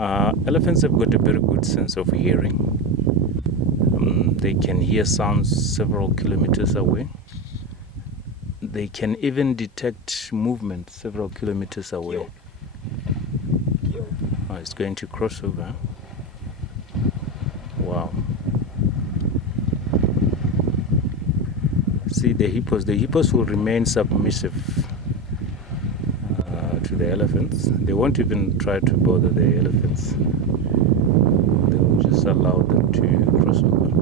Elephants have got a very good sense of hearing. They can hear sounds several kilometers away. They can even detect movement several kilometers away. Oh, it's going to cross over. Wow. See the hippos will remain submissive to the elephants. They won't even try to bother the elephants. They will just allow them to cross over.